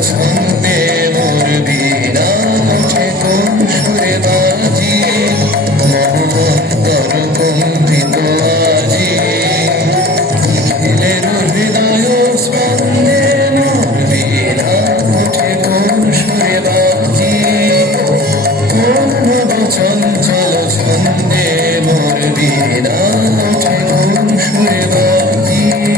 ছন্দে মোর বীণা ওঠে কোন সুরে বাজিয়ে মহত্তর কম্পিত আজি নিখিলের হৃদয় স্পন্দে মোর বীণা ওঠে কোন সুরে বাজিয়ে কোন চঞ্চল ছন্দে মোর বীণা ওঠে কোন সুরে বাজিয়ে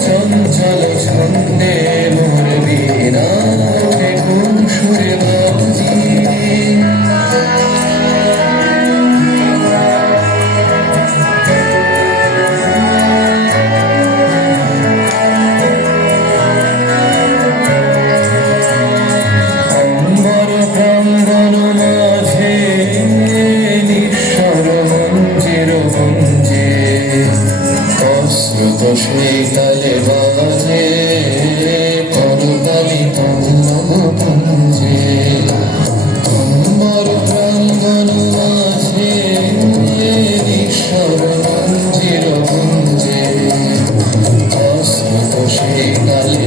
চঞ্চল ছন্দে মোর বীণা ওঠে কোন সুরে বাজিয়ে অম্বর প্রাঙ্গণ মাঝে নিঃস্বর মঞ্জের গুঞ্জে অশ্রুত সেই তালে বাজে করতালি পল্লব পুঞ্জে অম্বর প্রাঙ্গণ মাঝে নিঃস্বর মঞ্জের গুঞ্জে অশ্রুত সেই তালে